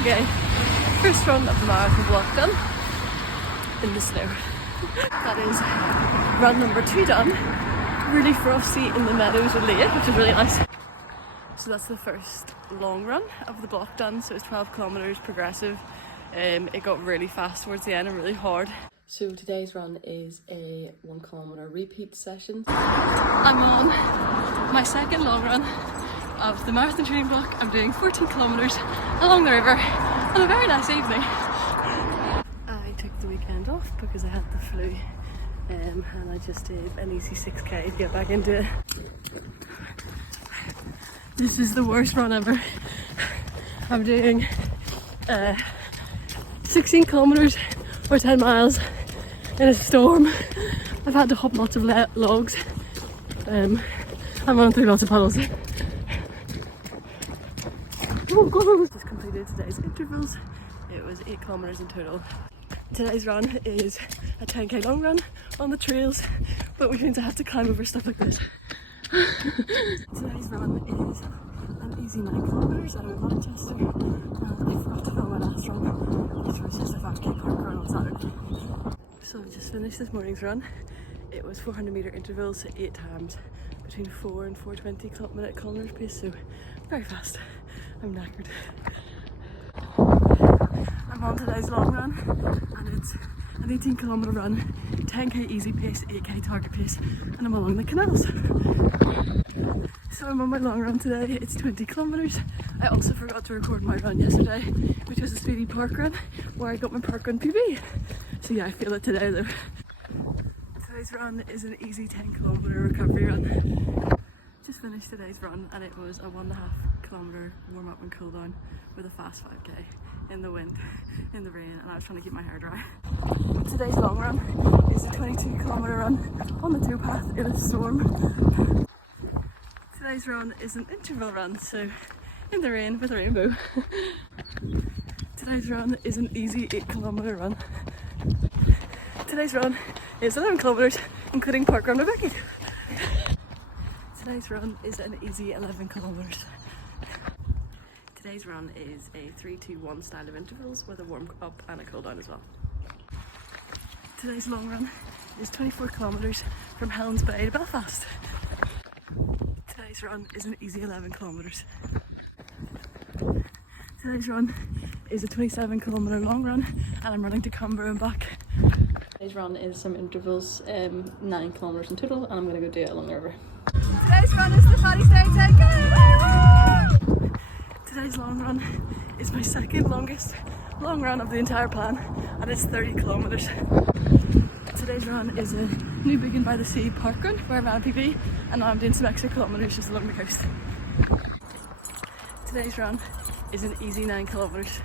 Okay, first run of the marathon block done in the snow. That is run number 2 done. Really frosty in the meadows with Leah, which is really nice. So that's the first long run of the block done. So it's 12 kilometers progressive. It got really fast towards the end and really hard. So today's run is a 1 kilometer repeat session. I'm on my second long run of the marathon training block. I'm doing 14 kilometers along the river on a very nice evening. I took the weekend off because I had the flu, and I just did an easy 6k to get back into it. This is the worst run ever. I'm doing 16 kilometers or 10 miles in a storm. I've had to hop lots of logs. I'm running through lots of puddles. Oh God! Just completed today's intervals. It was 8 kilometers in total. Today's run is a 10k long run on the trails, but which means I have to climb over stuff like this. Today's run is an easy 9 kilometers out of Manchester. I forgot to film my last run, which was just a 5k park run on Saturday. So I've just finished this morning's run. It was 400 meter intervals 8 times between 4 and 4:20 minute kilometers pace, so very fast. I'm knackered. I'm on today's long run, and it's an 18 kilometer run, 10k easy pace, 8k target pace, and I'm along the canals. So I'm on my long run today. It's 20 kilometers. I also forgot to record my run yesterday, which was a speedy park run where I got my park run PB. So yeah, I feel it today though. Today's run is an easy 10 kilometer recovery run. Just finished today's run, and it was a 1.5 kilometer warm up and cool down with a fast 5k in the wind, in the rain, and I was trying to keep my hair dry. Today's long run is a 22 kilometer run on the towpath in a storm. Today's run is an interval run, so in the rain with a rainbow. Today's run is an easy 8 kilometer run. Today's run is 11 kilometers, including park run with Becky. Today's run is an easy 11 kilometers. Today's run is a 3-2-1 style of intervals with a warm up and a cool down as well. Today's long run is 24 kilometers from Helens Bay to Belfast. Today's run is an easy 11 kilometers. Today's run is a 27 kilometer long run, and I'm running to Cumber and back. Today's run is some intervals, 9 kilometers in total, and I'm going to go do it along the river. Today's run is the Fatty Stay 10k! Today's long run is my second longest long run of the entire plan, and it's 30 kilometers. Today's run is a New Biggin by the Sea park run where I ran a PB, and now I'm doing some extra kilometers just along the coast. Today's run is an easy 9 kilometers.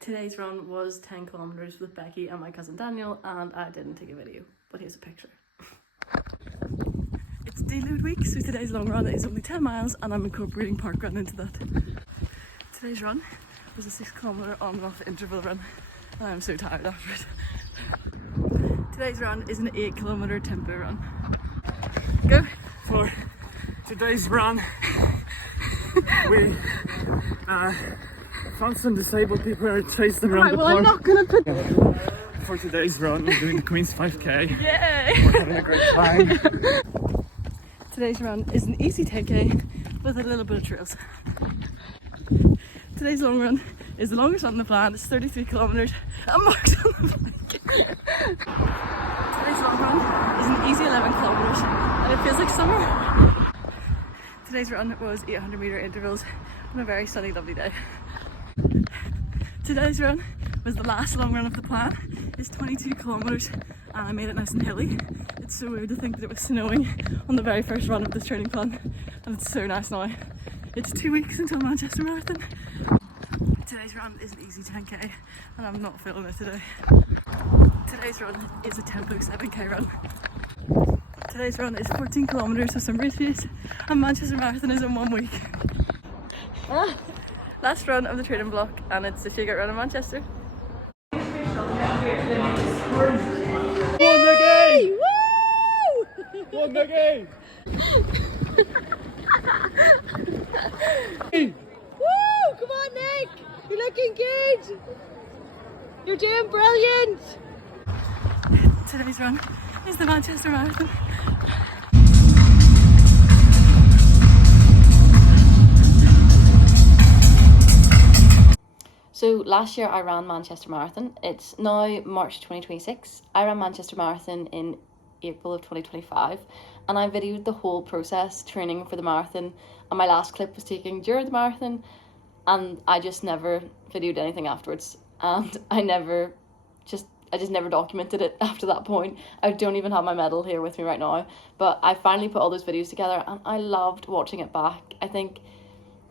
Today's run was 10 kilometers with Becky and my cousin Daniel, and I didn't take a video, but here's a picture. It's deload week, so today's long run is only 10 miles, and I'm incorporating park run into that. Today's run was a 6 kilometer on and off interval run, and I'm so tired after it. Today's run is an 8 kilometer tempo run. Go! For today's run, we found some disabled people and chased them around the park. I'm not gonna put. For today's run, we're doing the Queen's 5k. Yay! We're having a great time. Today's run is an easy 10k with a little bit of trails. Today's long run is the longest on the plan. It's 33 kilometers. I'm marked on the bike. Today's long run is an easy 11 kilometers, and it feels like summer. Today's run was 800 meter intervals on a very sunny, lovely day. Today's run was the last long run of the plan. It's 22 kilometers, and I made it nice and hilly. It's so weird to think that it was snowing on the very first run of this training plan, and it's so nice now. It's 2 weeks until Manchester Marathon. Today's run is an easy 10k, and I'm not feeling it today. Today's run is a tempo 7k run. Today's run is 14 kilometers with some race pace, and Manchester Marathon is in 1 week. Last run of the training block, and it's the shakeout run in Manchester. Won the game! Woo! Won the game! Woo! Come on, Nick! You're looking good. You're doing brilliant. Today's run is the Manchester Marathon. So last year I ran Manchester Marathon. It's now March 2026. I ran Manchester Marathon in April of 2025 and I videoed the whole process training for the marathon, and my last clip was taken during the marathon, and I just never videoed anything afterwards, and I just never documented it after that point. I don't even have my medal here with me right now, but I finally put all those videos together and I loved watching it back. I think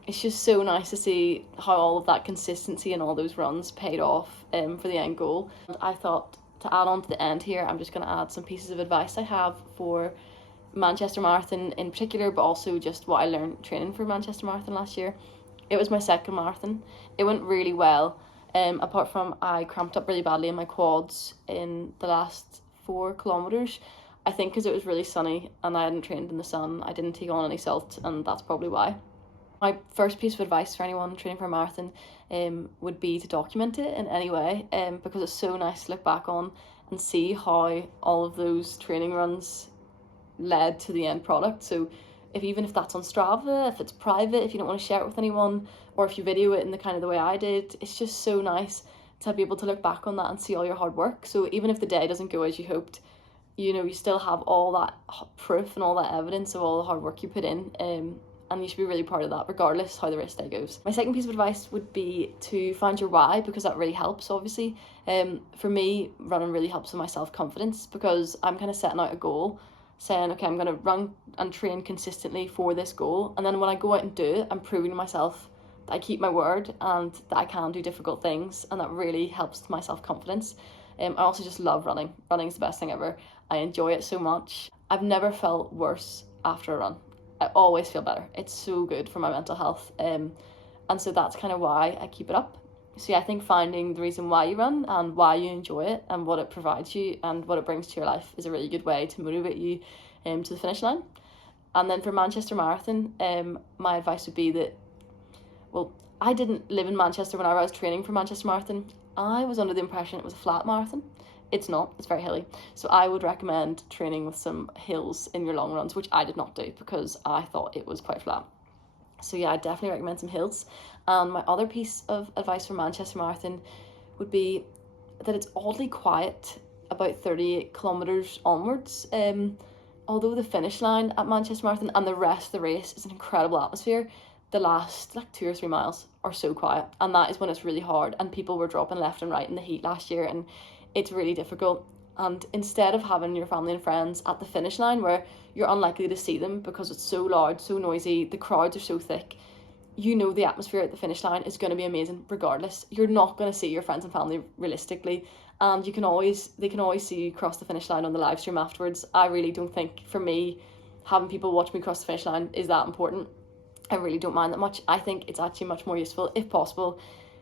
it's just so nice to see how all of that consistency and all those runs paid off for the end goal. And I thought to add on to the end here, I'm just going to add some pieces of advice I have for Manchester Marathon in particular, but also just what I learned training for Manchester Marathon last year. It was my second marathon. It went really well, apart from I cramped up really badly in my quads in the last 4 kilometres. I think because it was really sunny and I hadn't trained in the sun, I didn't take on any salt, and that's probably why. My first piece of advice for anyone training for a marathon would be to document it in any way, because it's so nice to look back on and see how all of those training runs led to the end product. So even if that's on Strava, if it's private, if you don't want to share it with anyone, or if you video it in the kind of the way I did, it's just so nice to be able to look back on that and see all your hard work. So even if the day doesn't go as you hoped, you know, you still have all that proof and all that evidence of all the hard work you put in, and you should be really proud of that regardless how the race day goes. My second piece of advice would be to find your why, because that really helps, obviously. For me, running really helps with my self-confidence, because I'm kind of setting out a goal, saying, okay, I'm going to run and train consistently for this goal, and then when I go out and do it, I'm proving to myself that I keep my word and that I can do difficult things, and that really helps my self-confidence. I also just love running. Running is the best thing ever. I enjoy it so much. I've never felt worse after a run. I always feel better. It's so good for my mental health, and so that's kind of why I keep it up. So yeah, I think finding the reason why you run and why you enjoy it and what it provides you and what it brings to your life is a really good way to motivate you to the finish line. And then for Manchester Marathon, my advice would be that, well, I didn't live in Manchester when I was training for Manchester Marathon. I was under the impression it was a flat marathon. It's not, it's very hilly. So I would recommend training with some hills in your long runs, which I did not do because I thought it was quite flat. So yeah, I definitely recommend some hills. And my other piece of advice for Manchester Marathon would be that it's oddly quiet about 38 kilometres onwards. Although the finish line at Manchester Marathon and the rest of the race is an incredible atmosphere, the last 2 or 3 miles are so quiet, and that is when it's really hard, and people were dropping left and right in the heat last year, and it's really difficult. And instead of having your family and friends at the finish line where you're unlikely to see them because it's so loud, so noisy, the crowds are so thick, you know the atmosphere at the finish line is going to be amazing regardless. You're not going to see your friends and family realistically, and they can always see you cross the finish line on the live stream afterwards. I really don't think, for me, having people watch me cross the finish line is that important. I really don't mind that much. I think it's actually much more useful, if possible,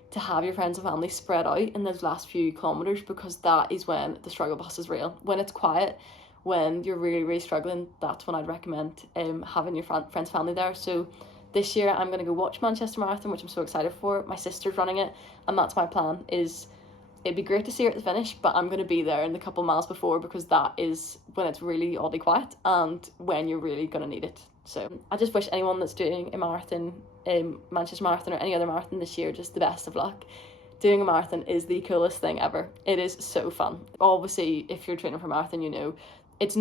to have your friends and family spread out in those last few kilometres, because that is when the struggle bus is real. When it's quiet, when you're really, really struggling, that's when I'd recommend having your friends and family there. So this year I'm going to go watch Manchester Marathon, which I'm so excited for. My sister's running it, and that's my plan. It'd be great to see her at the finish, but I'm going to be there in the couple miles before, because that is when it's really oddly quiet and when you're really going to need it. So I just wish anyone that's doing a marathon, Manchester Marathon or any other marathon this year, just the best of luck. Doing a marathon is the coolest thing ever. It is so fun. Obviously, if you're training for a marathon, you know it's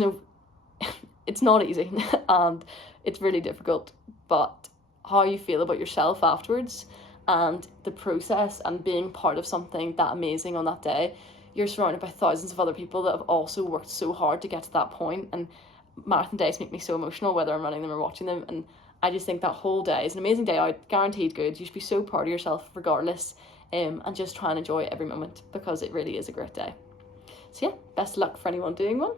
not easy and it's really difficult, but how you feel about yourself afterwards and the process and being part of something that amazing on that day, you're surrounded by thousands of other people that have also worked so hard to get to that point. And marathon days make me so emotional, whether I'm running them or watching them, and I just think that whole day is an amazing day out, guaranteed good. You should be so proud of yourself regardless, and just try and enjoy every moment, because it really is a great day. So yeah, best of luck for anyone doing one.